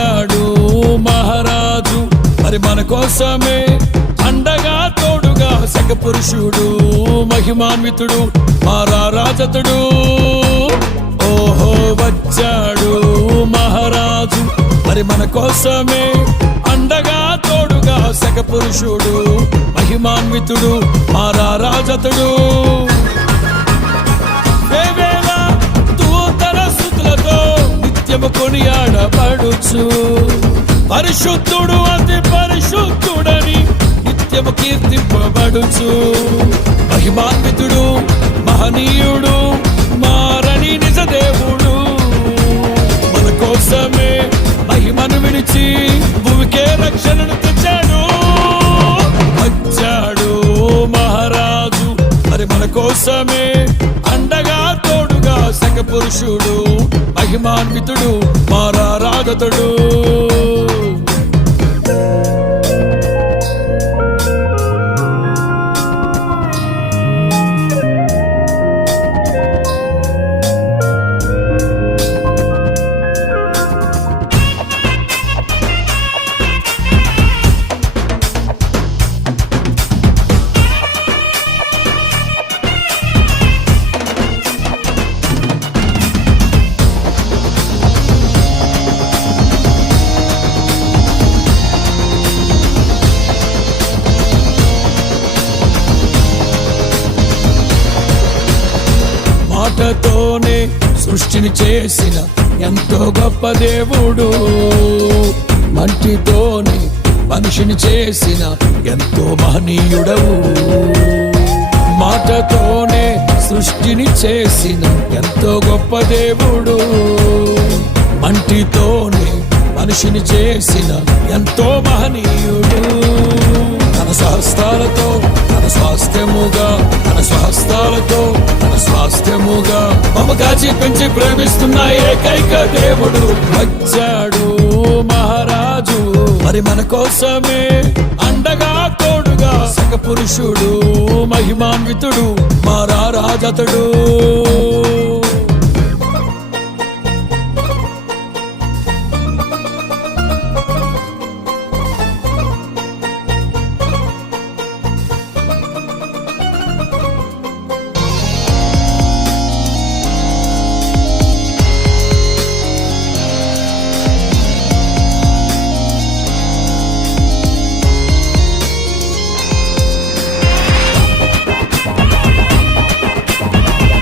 వచ్చాడు మహారాజు మరి మన కోసమే అండగా తోడుగా సక పురుషుడు మహిమాన్వితుడు మారారాజతుడు ఓహో వచ్చాడు మహారాజు మరి మన కోసమే అండగా తోడుగా సక పురుషుడు మహిమాన్వితుడు మారారాజతుడు వేవేల దూతల స్తుతులతో నిత్యము కొనియాడబడుచు పరిశుద్ధుడు అతి పరిశుద్ధుడని నిత్యము కీర్తింపబడుచు మహిమాన్వితుడు మహనీయుడు మారని నిజ దేవుడు మన కోసమే మహిమను విడిచి భూమికే రక్షణను తెచ్చాడు వచ్చాడు మహారాజు మరి మన కోసమే అండగా తోడుగా సక పురుషుడు మహిమాన్వితుడు మారారాధతుడు మాటతోనే సృష్టిని చేసిన ఎంతో గొప్ప దేవుడు మంటితోనే మనిషిని చేసిన ఎంతో మహనీయుడవు మాటతోనే సృష్టిని చేసిన ఎంతో గొప్ప దేవుడు మంటితోనే మనిషిని చేసిన ఎంతో మహనీయుడు తన స్వహస్తాలతో తన స్వాస్థ్యముగా తన స్వహస్తాలతో తన స్వాస్థ్యముగా మమ కాచి పెంచి ప్రేమిస్తున్న ఏకైక దేవుడు వచ్చాడు మహారాజు మరి మన కోసమే అండగా తోడుగా సక పురుషుడు మహిమాన్వితుడు మారారాజతుడు